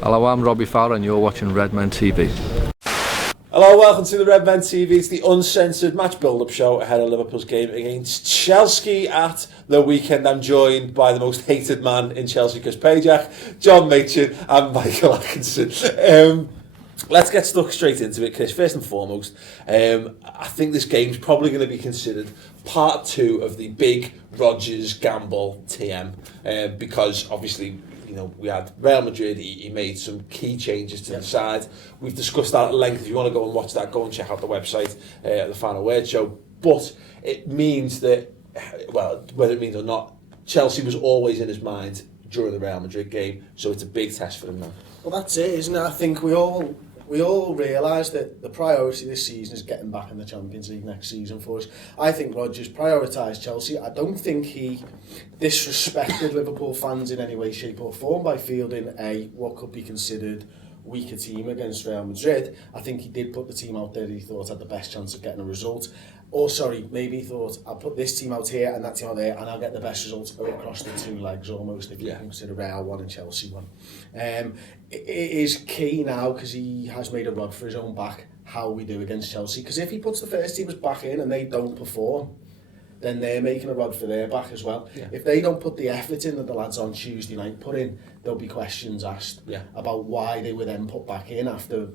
Hello, I'm Robbie Fowler and you're watching Redmen TV. Hello, welcome to the Redmen TV. It's the Uncensored match build-up show ahead of Liverpool's game against Chelsea at the weekend. I'm joined by the most hated man in Chelsea, Chris Pajak, John Machin and Michael Atkinson. Let's get stuck straight into it, Chris. First and foremost, I think this game's probably going to be considered part 2 of the big Rodgers gamble TM, because obviously, you know, we had Real Madrid, he made some key changes to the side. We've discussed that at length. If you want to go and watch that, go and check out the website, the Final Word Show. But it means that, well, whether it means or not, Chelsea was always in his mind during the Real Madrid game, so it's a big test for him now. Well, that's it, isn't it? I think we all realise that the priority this season is getting back in the Champions League next season for us. I think Rodgers prioritised Chelsea. I don't think he disrespected Liverpool fans in any way, shape or form by fielding what could be considered weaker team against Real Madrid. I think he did put the team out there that he thought had the best chance of getting a result. Or maybe he thought, I'll put this team out here and that team out there and I'll get the best results across the two legs almost, if you consider Real one and Chelsea one. It is key now, because he has made a rod for his own back, how we do against Chelsea. Because if he puts the first teamers back in and they don't perform, then they're making a rod for their back as well. Yeah. If they don't put the effort in that the lads on Tuesday night put in, there'll be questions asked about why they were then put back in after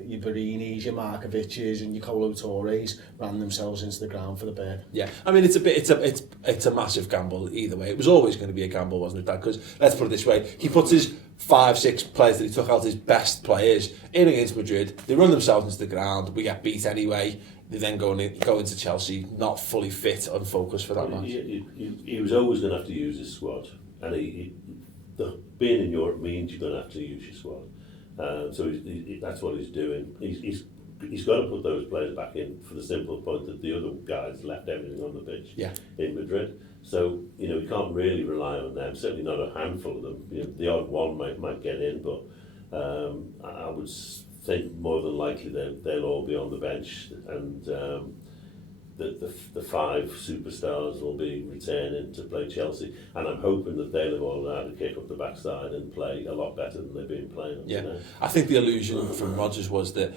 your Barinis, your Markovic's and your Colo Torres ran themselves into the ground for the bird. Yeah, I mean, it's a massive gamble either way. It was always going to be a gamble, wasn't it, Dad? Because let's put it this way, he puts his 5-6 players that he took out, his best players, in against Madrid. They run themselves into the ground. We get beat anyway. They then go into Chelsea not fully fit, unfocused for that match. He was always going to have to use his squad, and being in Europe means you're going to have to use your squad. So that's what he's doing. He's got to put those players back in for the simple point that the other guys left everything on the pitch in Madrid. So, you know, we can't really rely on them. Certainly not a handful of them. You know, the odd one might get in, but I would think more than likely they'll all be on the bench, and the 5 superstars will be returning to play Chelsea, and I'm hoping that they'll have all know how to kick up the backside and play a lot better than they've been playing. I think the illusion from Rodgers was that,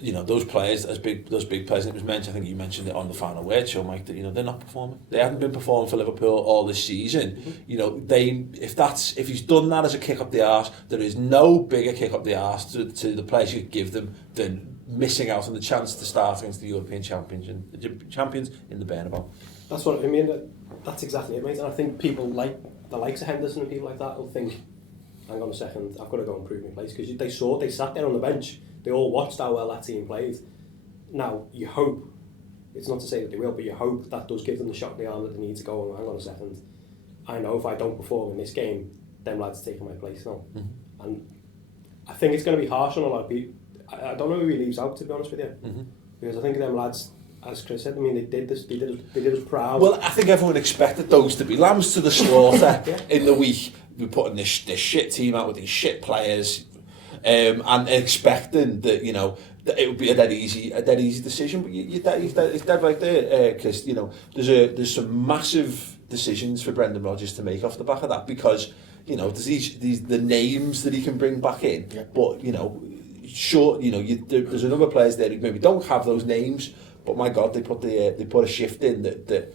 you know, those players, those big players, and it was mentioned, I think you mentioned it on the Final Word Show, Mike, that, you know, they're not performing. They haven't been performing for Liverpool all this season. You know, if he's done that as a kick up the arse, there is no bigger kick up the arse to the players you could give them than missing out on the chance to start against the European champions in the Bernabeu. That's what I mean. That's exactly it, mate. And I think people like the likes of Henderson and people like that will think, hang on a second, I've got to go and prove my place, because they sat there on the bench. They all watched how well that team played. Now, you hope, it's not to say that they will, but you hope that does give them the shot in the arm that they need to go, hang on a second, I know if I don't perform in this game, them lads are taking my place now. Mm-hmm. And I think it's going to be harsh on a lot of people. I don't know who he leaves out, to be honest with you. Mm-hmm. Because I think them lads, as Chris said, I mean, they did us proud. Well, I think everyone expected those to be lambs to the slaughter in the week. We're putting this shit team out with these shit players, and expecting that, you know, that it would be a dead easy decision. But it's dead right there, because, you know, there's some massive decisions for Brendan Rodgers to make off the back of that, because, you know, there's the names that he can bring back in, but, you know, sure, you know, there's another players there who maybe don't have those names, but my God, they put a shift in that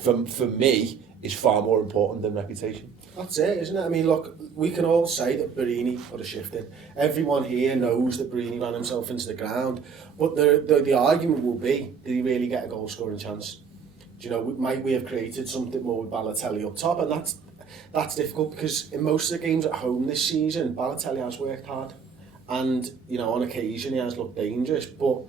for me is far more important than reputation. That's it, isn't it? I mean, look, we can all say that Barini put a shift in. Everyone here knows that Barini ran himself into the ground, but the argument will be, did he really get a goal scoring chance? Do you know, might we have created something more with Balotelli up top? And that's difficult, because in most of the games at home this season, Balotelli has worked hard, and, you know, on occasion he has looked dangerous, but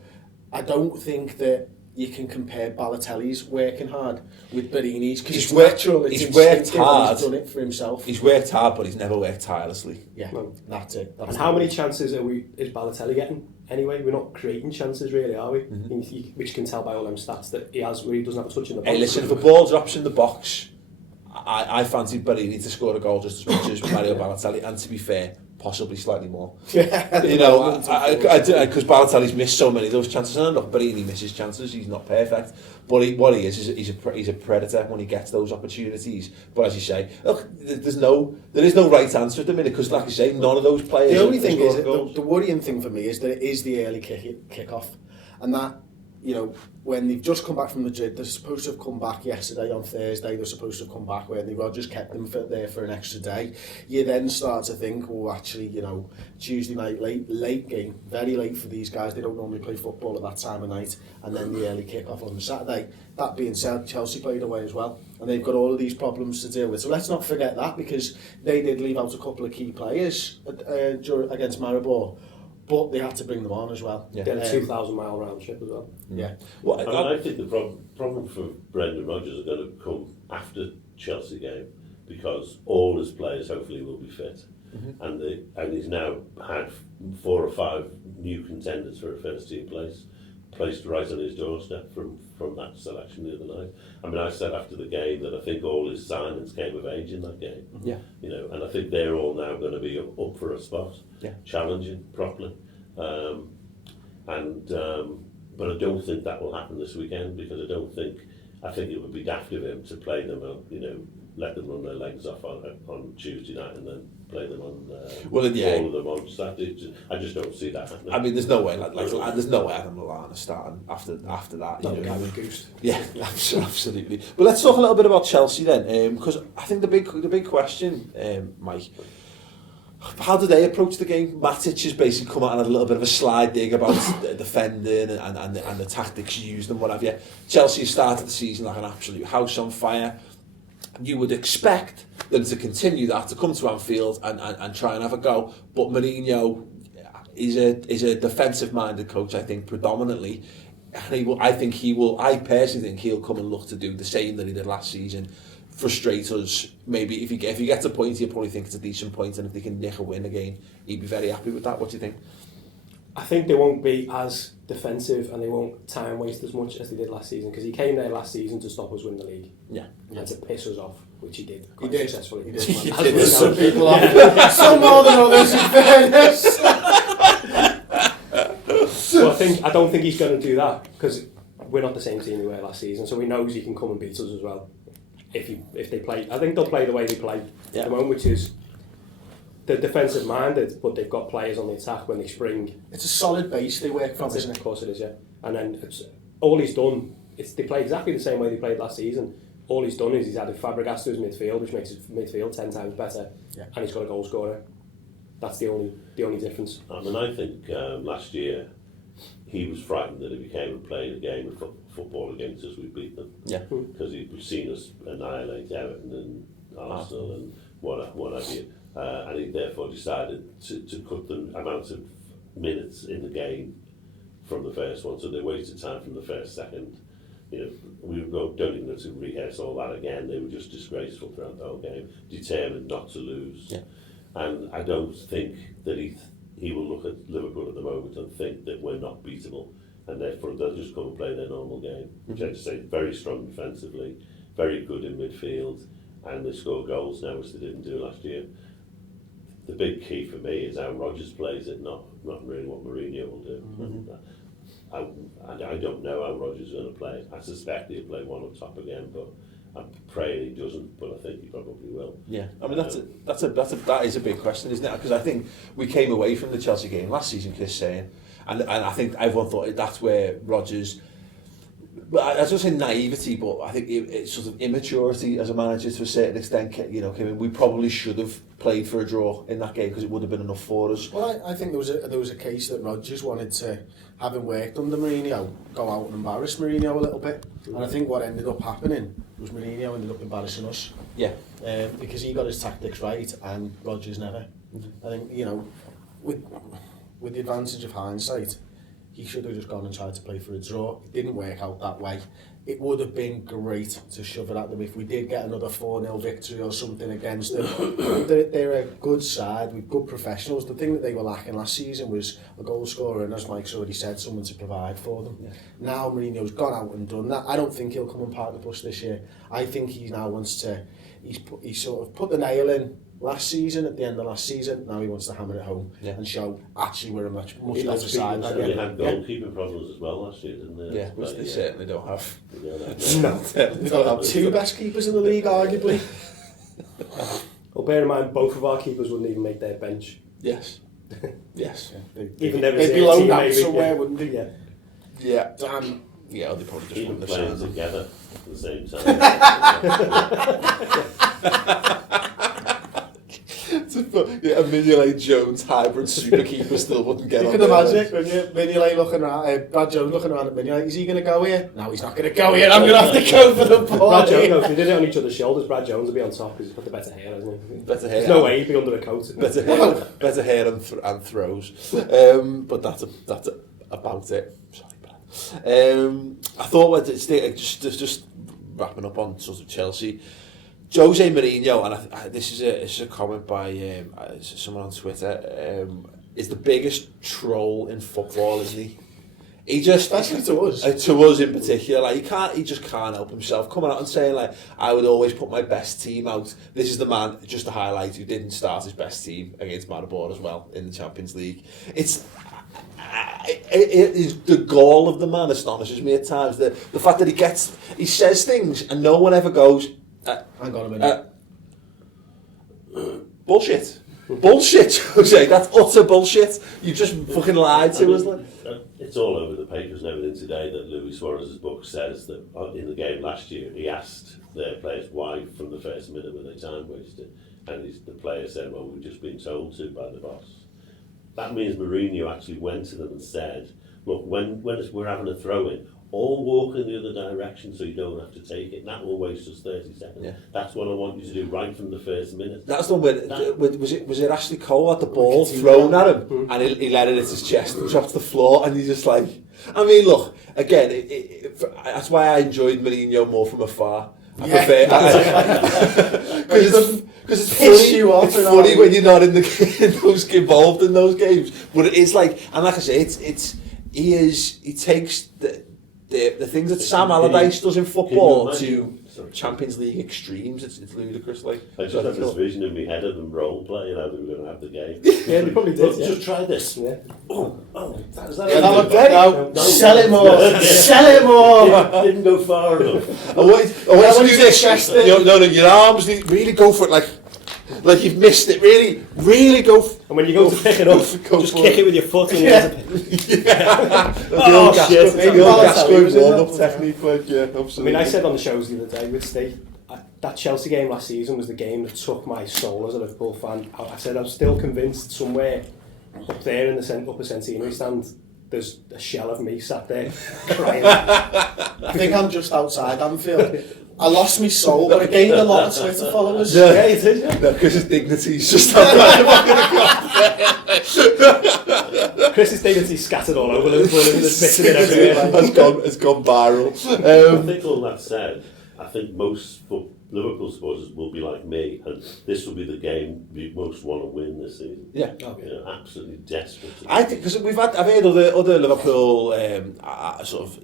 I don't think that you can compare Balotelli's working hard with Barini's, because it's natural, he's worked hard, he's done it for himself. He's worked hard, but he's never worked tirelessly. Yeah, that's it. And how many chances is Balotelli getting? Anyway, we're not creating chances, really, are we? Mm-hmm. Which you can tell by all them stats that he has, where he doesn't have a touch in the box. Hey, listen, if a ball drops in the box I fancied Barini to score a goal just as much as Mario Balotelli, and to be fair, possibly slightly more. You know, because Balotelli's missed so many of those chances, and look, Barini misses chances. He's not perfect, but what he is he's a predator when he gets those opportunities. But as you say, look, there is no right answer at the minute, because, like you say, none of those players. The only thing is, the worrying thing for me is that it is the early kick-off, and that, you know, when they've just come back from Madrid, they're supposed to have come back yesterday on Thursday, they're supposed to have come back when Rodgers kept them there for an extra day. You then start to think, oh, actually, you know, Tuesday night, late game, very late for these guys, they don't normally play football at that time of night, and then the early kick-off on the Saturday. That being said, Chelsea played away as well, and they've got all of these problems to deal with. So let's not forget that, because they did leave out a couple of key players against Maribor, but they had to bring them on as well. Yeah. They had a 2,000-mile round trip as well. Yeah. Well, I think the problem for Brendan Rodgers is going to come after Chelsea game, because all his players hopefully will be fit, and he's now had 4 or 5 new contenders for a first team place placed right on his doorstep from that selection the other night. I mean, I said after the game that I think all his signings came of age in that game. Yeah. You know, and I think they're all now going to be up for a spot, challenging properly. But I don't think that will happen this weekend, because I think it would be daft of him to play them, you know, let them run their legs off on Tuesday night and then play them on all of them on Saturday. I just don't see that happening. I mean, there's no way. There's no way Adam Lallana starting after that. No, Gavin Goose. Yeah, absolutely. But let's talk a little bit about Chelsea then, because I think the big question, Mike. How do they approach the game? Matic has basically come out and had a little bit of a slide dig about defending and the tactics used and what have you. Chelsea started the season like an absolute house on fire. You would expect them to continue that, to come to Anfield and try and have a go. But Mourinho is a defensive-minded coach, I think, predominantly. And I personally think he'll come and look to do the same that he did last season. Frustrate us. Maybe if he gets a point, he'll probably think it's a decent point, and if they can nick a win again, he'd be very happy with that. What do you think? I think they won't be as defensive, and they won't time waste as much as they did last season, because he came there last season to stop us win the league. And to piss us off, which he did quite successfully. He did. Some people off. Some more than others, in fairness. So I don't think he's going to do that, because we're not the same team we were last season, so he knows he can come and beat us as well. If they play, I think they'll play the way they play at the moment, which is they're defensive minded, but they've got players on the attack when they spring. It's a solid base they work from, isn't it? Of course it is, yeah. And then all he's done, they play exactly the same way they played last season. All he's done is he's added Fabregas to his midfield, which makes his midfield 10 times better, and he's got a goal scorer. That's the only difference. I mean, I think last year he was frightened that if he came and played a game of football against us, we'd beat them. Yeah. Because he'd seen us annihilate Everton and Arsenal and what have you. And he therefore decided to cut the amount of minutes in the game from the first one, so they wasted time from the first, second. You know, we don't even need to rehearse all that again. They were just disgraceful throughout the whole game, determined not to lose. Yeah. And I don't think that he will look at Liverpool at the moment and think that we're not beatable, and therefore they'll just come and play their normal game, which I just say very strong defensively, very good in midfield, and they score goals now, which they didn't do last year. The big key for me is how Rodgers plays it, not really what Mourinho will do. I don't know how Rodgers is going to play. I suspect he'll play one up top again, but I'm praying he doesn't, but I think he probably will. Yeah, I mean that is a big question, isn't it? Because I think we came away from the Chelsea game last season, Chris, saying, and I think everyone thought that's where Rodgers. But I was just saying naivety, but I think it's sort of immaturity as a manager to a certain extent. You know, we probably should have played for a draw in that game because it would have been enough for us. Well, I think there was a case that Rodgers wanted to, having worked under Mourinho, go out and embarrass Mourinho a little bit. And I think what ended up happening was Mourinho ended up embarrassing us. Yeah. Because he got his tactics right and Rodgers never. I think, you know, with the advantage of hindsight, he should have just gone and tried to play for a draw. It didn't work out that way. It would have been great to shove it at them if we did get another 4-0 victory or something against them. They're a good side with good professionals. The thing that they were lacking last season was a goal scorer, and as Mike's already said, someone to provide for them. Yeah. Now Mourinho's gone out and done that. I don't think he'll come and park the bus this year. I think he now wants to he's sort of put the nail in last season, at the end of last season. Now he wants to hammer it home and show actually we're a much better side. They had goalkeeping problems as well last year, didn't they? Yeah, which they certainly don't have. No, they don't have two best keepers in the league, arguably. Well, bear in mind, both of our keepers wouldn't even make their bench. Yes. Yes. Even though they'd be loaned out somewhere, wouldn't they? Yeah. Yeah. Damn. Yeah, they probably just Even wouldn't playing have signed them. together at the same time. Yeah, a Mignolet Jones hybrid super keeper still wouldn't get You on can their imagine, bench. when you're Mignolet looking around, Brad Jones looking around at Mignolet, is he going to go here? No, he's not going to go here, I'm going to have to go for the ball. Brad Jones, no, if they did it on each other's shoulders, Brad Jones would be on top because he's got the better hair, hasn't he? Better hair. There's no way he'd be under a coat. Better hair and throws. But that's about it. Sorry, Brad. I thought just wrapping up on sort of Chelsea. Jose Mourinho, and this is a comment by someone on Twitter, is the biggest troll in football, isn't he? He just, especially to us. To us in particular, like he just can't help himself coming out and saying like, I would always put my best team out. This is the man, just to highlight, who didn't start his best team against Maribor as well in the Champions League. It is the gall of the man astonishes me at times. The fact that he says things and no one ever goes, hang on a minute. Bullshit. Bullshit, Jose. That's utter bullshit. You just fucking lied to us. Like. It's all over the papers and everything today that Luis Suarez's book says that in the game last year he asked their players why from the first minute were they time wasted, and the player said, well, we've just been told to by the boss. That means Mourinho actually went to them and said, look, when we're having a throw-in, all walk in the other direction so you don't have to take it. That will waste us 30 seconds. Yeah. That's what I want you to do right from the first minute. That's the one was it Ashley Cole had the ball thrown at him and he let it at his chest and dropped to the floor, and he's just like, I mean, look, again, that's why I enjoyed Mourinho more from afar. I prefer because it's funny. It's funny when you're not involved in those games, but it is like, and like I say, he takes the things that Sam Allardyce does in football to Champions League extremes. It's ludicrous. Like I just had this vision in my head of them role playing how they were going to have the game. Yeah, they probably did. Just try this. Yeah. That's Sell it more. Sell it more. Didn't go far enough. I want you to do this. No, your arms really go for it. Like you've missed it. Really go. And when you go to pick it up, just kick it with your foot. And The old Gascoigne warm-up technique. Like, yeah, absolutely. I mean, I said on the shows the other day with Steve, that Chelsea game last season was the game that took my soul as a Liverpool fan. I said I'm still convinced somewhere up there in the upper centenary stand, there's a shell of me sat there crying. I think I'm just outside Anfield. I lost my soul, but I gained a lot of Twitter followers. Yeah, it is. No, because his dignity's just Chris's dignity scattered all over Liverpool and there's bits of it everywhere. It's gone viral. I think all that said, I think most Liverpool supporters will be like me, and this will be the game we most want to win this season. Yeah, absolutely desperate. I think because I've heard other Liverpool sort of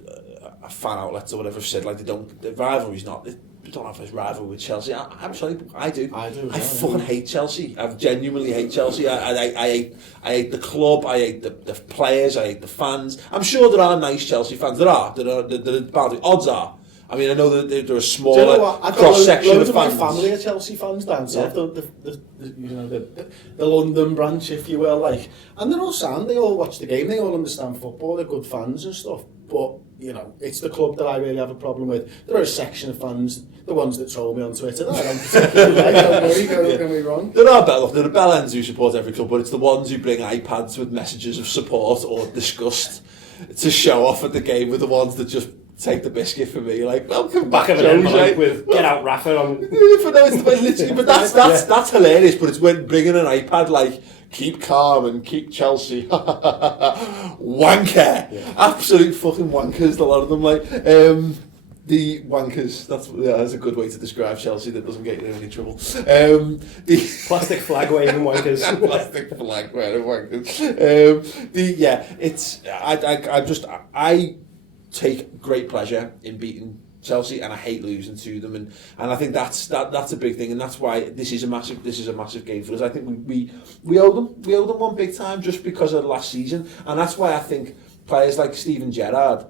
fan outlets or whatever have said like the rivalry's not. They don't have this rivalry with Chelsea. I'm sorry, I do. I fucking hate Chelsea. I genuinely hate Chelsea. I hate the club. I hate the players. I hate the fans. I'm sure there are nice Chelsea fans. There are boundary. Odds are. I mean, I know that there are smaller cross-section of fans. My family are Chelsea fans down south, the London branch, if you will, like, and they're all sound. They all watch the game. They all understand football. They're good fans and stuff. But it's the club that I really have a problem with. There are a section of fans, the ones that troll me on Twitter, that I don't particularly like. Don't worry, don't get me wrong. There are bellends who support every club, but it's the ones who bring iPads with messages of support or disgust to show off at the game with the ones that just take the biscuit for me, like, welcome back of an envelope with get out Rafa on. But that's hilarious. But it's when bringing an iPad, like, keep calm and keep Chelsea, wanker, absolute fucking wankers. A lot of them, like, the wankers. That's a good way to describe Chelsea that doesn't get you in any trouble. The plastic flag waving wankers. Plastic flag waving wankers. I take great pleasure in beating Chelsea, and I hate losing to them, and I think that's a big thing, and that's why this is a massive game for us. I think we owe them one big time just because of last season, and that's why I think players like Steven Gerrard,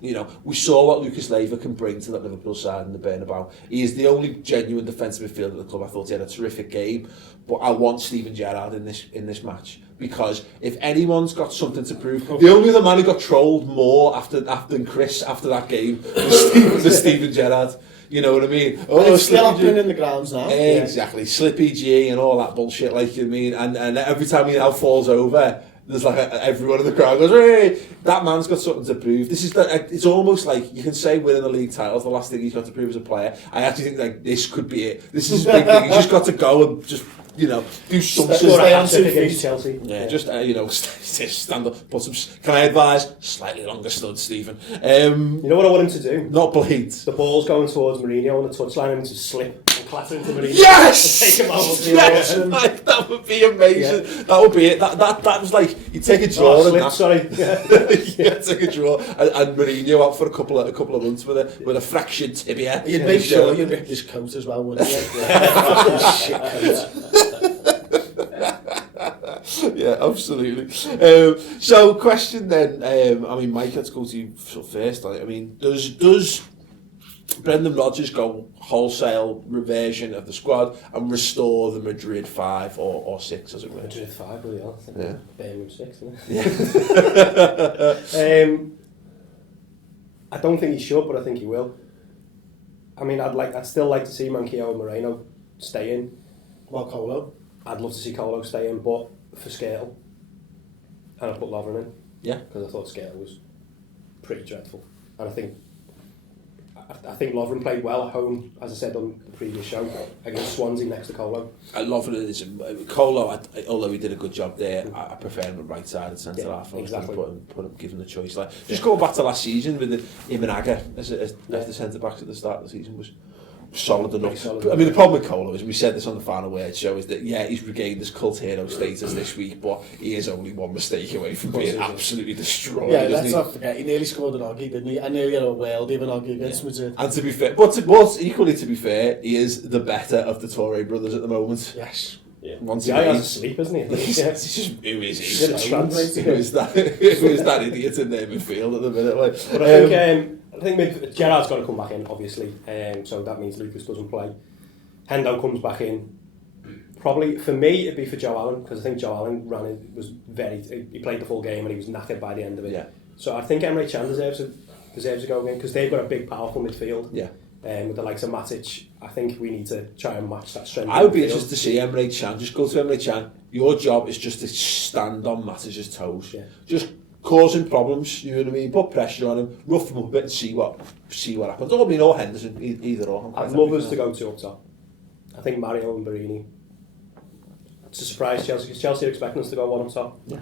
you know, we saw what Lucas Leiva can bring to that Liverpool side in the Bernabeu. He is the only genuine defensive midfielder at the club. I thought he had a terrific game, but I want Steven Gerrard in this match, because if anyone's got something to prove, the only other man who got trolled more than Chris after that game was Steven Gerrard. You know what I mean? Oh, it's still happening in the grounds now. Exactly, Slippy G and all that bullshit. Like, you mean, and every time he now falls over, there's like everyone in the crowd goes, "Hey, that man's got something to prove." This is it's almost like you can say winning the league title is the last thing he's got to prove as a player. I actually think like this could be it. This is his big thing. He's just got to go and just, you know, do something. Stay on 2 feet. Against Chelsea. Yeah, just you know, stand up, put some. Can I advise slightly longer studs, Stephen? You know what I want him to do? Not blades. The ball's going towards Mourinho on the touchline, and to slip and clatter into Mourinho. Yes! And take him out. Yes! Like, that would be amazing. Yeah. That would be it. That was like, you take a draw and that. Sorry. Yeah, take a draw and Mourinho out for a couple of months with a fractured tibia. You'd make sure you ripped his coat as well, wouldn't you? Shit coat. Yeah, absolutely. So, question then. I mean, Mike, let's go to you first. I mean, does Brendan Rodgers go wholesale reversion of the squad and restore the Madrid 5 or 6, as it were? Madrid 5, really, I think. Yeah. Birmingham 6, isn't Yeah. it? I don't think he should, but I think he will. I mean, I'd still like to see Manquillo and Moreno stay in. Well, Colo. I'd love to see Colo stay in, but for Skrtel, and I put Lovren in. Yeah. Because I thought Skrtel was pretty dreadful, and I think Lovren played well at home, as I said on the previous show, against Swansea next to Colo. I love it. Colo, although he did a good job there, I prefer him at right side centre half. Exactly. Put him given the choice. Like, just going back to last season with him and Agger as the centre backs at the start of the season was solid enough. Solid, I mean, the problem with Colo is, we said this on the Final Word show, is that he's regained his cult hero status this week, but he is only one mistake away from being absolutely destroyed. Yeah, let's not forget, he nearly scored an Oggy, didn't he? I knew he had a worldie of an Oggy against Madrid. And to be fair, but equally to be fair, he is the better of the Torre brothers at the moment. Yes. Yeah. Once Yeah, he has a sleep, isn't he? He's just, who is he? He's in a trance. Who is that idiot in their midfield at the minute? Like, But I think Gerrard's got to come back in, obviously. So that means Lucas doesn't play. Hendo comes back in. Probably for me, it'd be for Joe Allen, because I think Joe Allen he played the full game and he was knackered by the end of it. Yeah. So I think Emre Can deserves to go in, because they've got a big, powerful midfield. Yeah. With the likes of Matic, I think we need to try and match that strength. I would be interested to see Emre Can. Just go to Emre Can. Your job is just to stand on Matic's toes. Yeah. Just causing problems, you know what I mean? Put pressure on him, rough him up a bit, and see what happens. Or Henderson, either or. I'd love us to go to up top. I think Mario and Barini. It's a surprise Chelsea, because Chelsea are expecting us to go one up top. Yeah.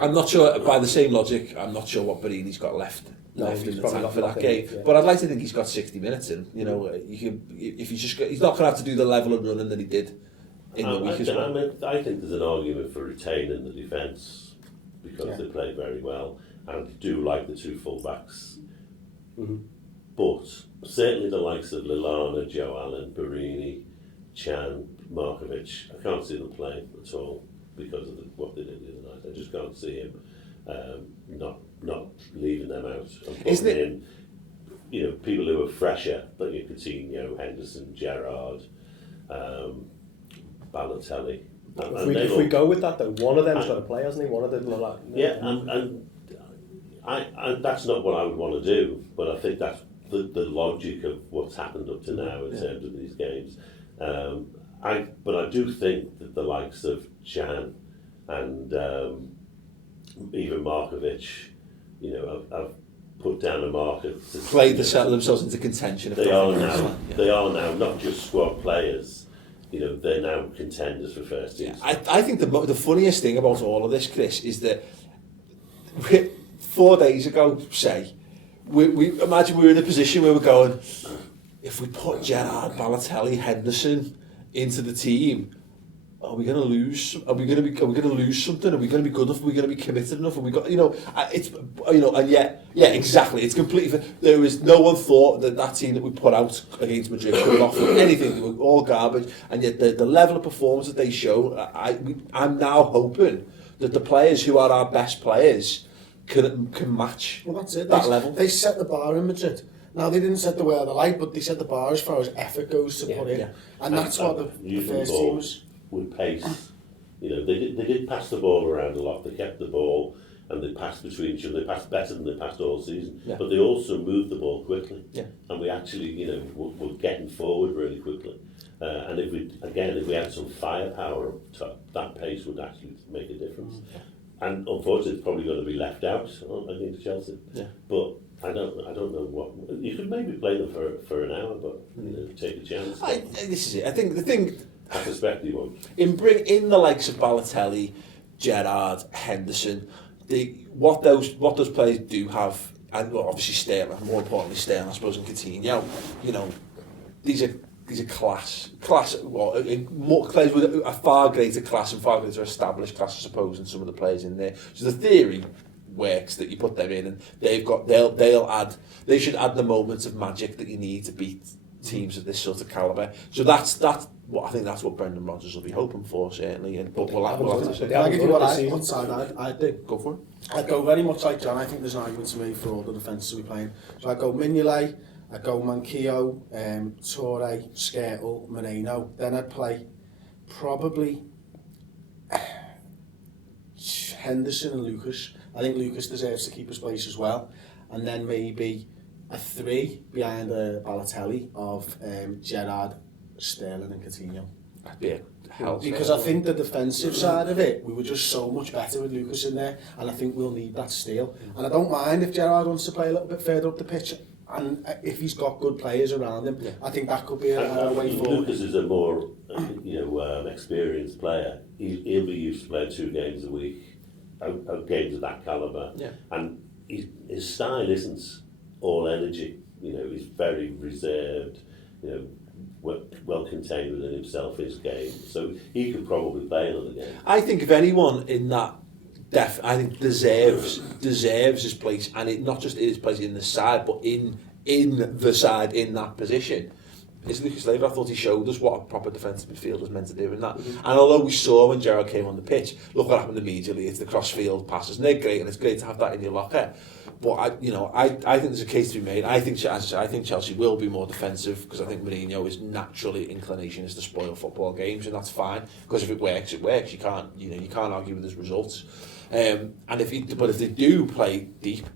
I'm not sure, by the same logic, I'm not sure what Barini's got left in the tank for that game. Yeah. But I'd like to think he's got 60 minutes in. You know, he's not going to have to do the level of running that he did in the week as well. I think there's an argument for retaining the defence, because they play very well and do like the two full-backs. Mm-hmm. But certainly the likes of Lallana, Joe Allen, Barini, Chan, Markovic, I can't see them playing at all because of what they did the other night. I just can't see him not leaving them out and putting in, you know, people who are fresher, like Coutinho, Henderson, Gerrard, Balotelli. If we go with that, though, one of them's got to play, hasn't he? One of them. And that's not what I would want to do, but I think that's the logic of what's happened up to now in terms of these games. But I do think that the likes of Jan and even Markovic, you know, have put down a marker. Played themselves into contention. They are now not just squad players. You know, they're now contenders for first teams. Yeah, I think the funniest thing about all of this, Chris, is that 4 days ago, say, we imagine we were in a position where we're going, if we put Gerrard, Balotelli, Henderson into the team, are we going to lose? Are we going to lose something? Are we going to be good enough? Are we going to be committed enough? Are we got, it's, and yet, yeah, exactly. It's completely. There was no one thought that team that we put out against Madrid could have offered anything. They were all garbage, and yet the level of performance that they show, I'm now hoping that the players who are our best players can match. Well, that's it. That level. They set the bar in Madrid. Now, they didn't set the way of the light, but they set the bar as far as effort goes to put in. Yeah. And that's what the first team was. With pace, they did pass the ball around a lot. They kept the ball and they passed between each other. They passed better than they passed all season. Yeah. But they also moved the ball quickly. Yeah. And we actually, were getting forward really quickly. And if we had some firepower up top, that pace would actually make a difference. Yeah. And unfortunately, it's probably going to be left out against Chelsea. Yeah. But I don't know what you could maybe play them for an hour, but take a chance. This is it. I think the thing. I suspect he won't. Bring in the likes of Balotelli, Gerrard, Henderson. What those players do have, and obviously Sterling, more importantly Sterling, I suppose, and Coutinho. These are class. Well, more players with a far greater class and far greater established class, I suppose, than some of the players in there. So the theory works that you put them in, and they should add the moments of magic that you need to beat teams of this sort of calibre. So that's what I think. That's what Brendan Rodgers will be hoping for, certainly. But we'll have to say. I'll give you what I'd do. Go for it. I'd go very much like John. I think there's an argument to make for all the defences we're playing. So I'd go Mignolet, I'd go Manquillo, Toure, Skrtel, Moreno. Then I'd play probably Henderson and Lucas. I think Lucas deserves to keep his place as well. And then maybe a 3 behind Balotelli of Gerrard, Sterling and Coutinho. That'd be a hell. Because I think the defensive side of it, we were just so much better with Lucas in there, and I think we'll need that still. And I don't mind if Gerrard wants to play a little bit further up the pitch, and if he's got good players around him, I think that could be a way forward. Lucas is a more experienced player. He'll be used to playing 2 games a week, games of that calibre, and his style isn't all energy. He's very reserved. Well contained within himself, his game. So he could probably play another game. I think if anyone in that I think deserves his place, and it not just his place in the side, but in the side in that position, is Lucas Leiva. I thought he showed us what a proper defensive midfielder is meant to do in that. And although we saw when Gerrard came on the pitch, look what happened immediately. It's the cross-field passes, and they're great, and it's great to have that in your locker. But I think there's a case to be made. I think Chelsea will be more defensive, because I think Mourinho's naturally inclination is to spoil football games, and that's fine, because if it works, it works. You can't argue with his results. But if they do play deep,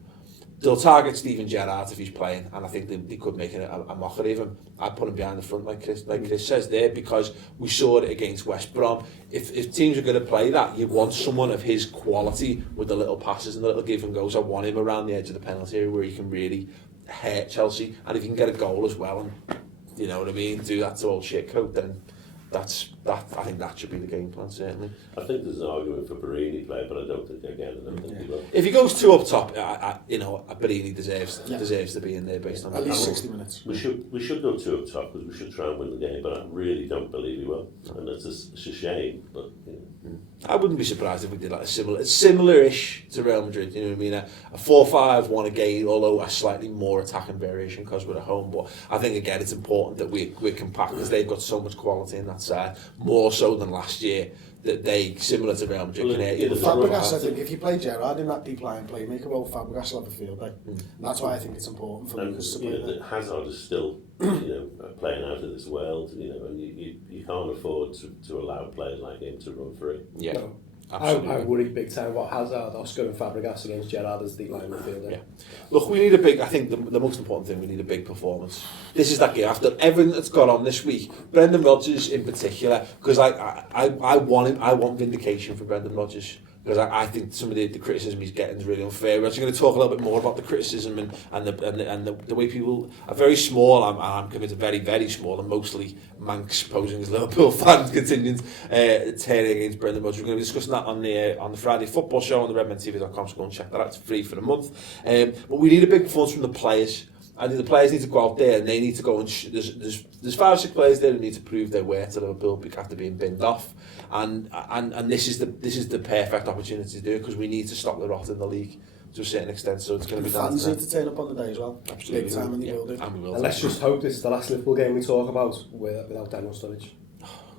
they'll target Steven Gerrard if he's playing, and I think they could make a mockery of him. I'd put him behind the front, like Chris says there, because we saw it against West Brom. If teams are going to play that, you want someone of his quality with the little passes and the little give and goes. I want him around the edge of the penalty area where he can really hurt Chelsea, and if he can get a goal as well, and do that to old shitcoat, then I think that should be the game plan, certainly. I think there's an argument for Barini play, but I don't think he will. If he goes 2 up top, Barini deserves to be in there based on at least 60 minutes. We should go 2 up top, because we should try and win the game, but I really don't believe he will, and it's a shame. But I wouldn't be surprised if we did like a similar-ish to Real Madrid. You know what I mean? A 4-5-1 again, although a slightly more attacking variation because we're at home. But I think again it's important that we're compact, because they've got so much quality in that side, more so than last year, that they, similar to Real Madrid, Fabregas, I think if you play Gerrard in that deep line playmaker role, Fabregas will have a field day. And that's why I think it's important for Lucas to play there. Hazard is still playing out of this world, and you can't afford to allow players like him to run free. Yeah. No. I worry big time about Hazard, Oscar and Fabregas against Gerrard as deep line midfielder. Yeah. Look, we need a big, I think the most important thing, we need a big performance. This is that game. After everything that's gone on this week, Brendan Rodgers in particular, because I want vindication for Brendan Rodgers. Because I think some of the criticism he's getting is really unfair. We're actually going to talk a little bit more about the criticism and the way people are very small. I'm convinced very, very small, and mostly Manx posing as Liverpool fans contingent tearing against Brendan Rodgers. We're going to be discussing that on the Friday football show on the redmentv.com, so go and check that out. It's free for a month. But we need a big performance from the players. And the players need to go out there and they need to go and there's 5 or 6 players there who need to prove their worth to Liverpool after being binned off, and this is the perfect opportunity to do it, because we need to stop the rot in the league to a certain extent. So it's going to be down fans to need to turn up on the day as well. Absolutely. Big time, and they will do. And we will. And let's just hope this is the last Liverpool game we talk about without Daniel Sturridge.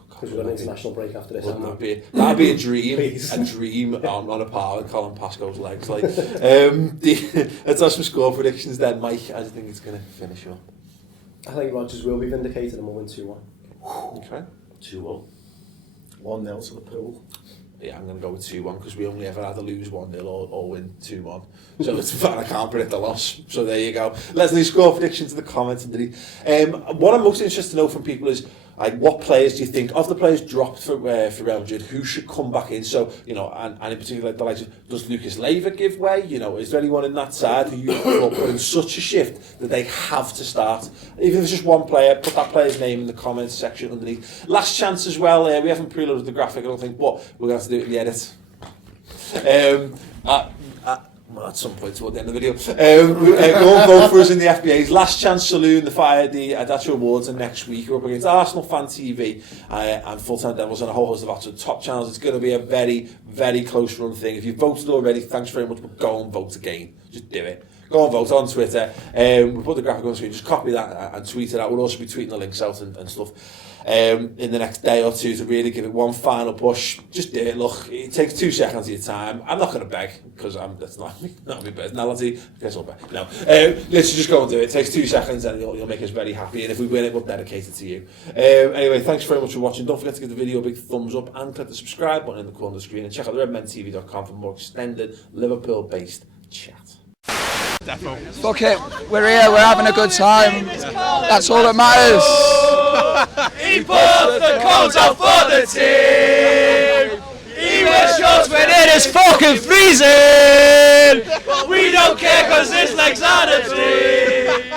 Because we've got an international break after this. That'd be a dream, a dream on a par with Colin Pascoe's legs. Like, let's have some score predictions then, Mike. I think it's going to finish up. I think Rodgers will be vindicated and we'll win 2-1. Okay. 2-1. 1-0 to the pool. Yeah, I'm going to go with 2-1, because we only ever had to lose 1-0 or win 2-1. So it's fine, I can't predict the loss. So there you go. Let's leave score predictions in the comments. What I'm most interested to know from people is, like, what players do you think, of the players dropped for Real Madrid, who should come back in? So, you know, and in particular, like the likes of, does Lucas Leiva give way? You know, is there anyone in that side who you put in such a shift that they have to start? Even if it's just one player, put that player's name in the comments section underneath. Last chance as well. We haven't preloaded the graphic, I don't think, but we're going to have to do it in the edit. Well, at some point toward the end of the video. Go and vote for us in the FBA's Last Chance Saloon. The Adacho Awards are next week. We're up against Arsenal Fan TV and Full Time Devils and a whole host of other top channels. It's going to be a very, very close run thing. If you've voted already, thanks very much, but go and vote again. Just do it. Go and vote on Twitter. We'll put the graphic on the screen. Just copy that and tweet it out. We'll also be tweeting the links out and stuff in the next day or two to really give it one final push. Just do it. Look, it takes 2 seconds of your time. I'm not going to beg, because that's not my personality. I guess I'll beg. No. Let's just go and do it. It takes 2 seconds and you'll make us very happy. And if we win it, we'll dedicate it to you. Anyway, thanks very much for watching. Don't forget to give the video a big thumbs up and click the subscribe button in the corner of the screen. And check out the redmentv.com for more extended Liverpool-based chat. Fuck it, we're here, we're having a good time. That's all that matters. He puts the coat out for the team. He wears shorts when it is fucking freezing. But we don't care, cause his legs are the team.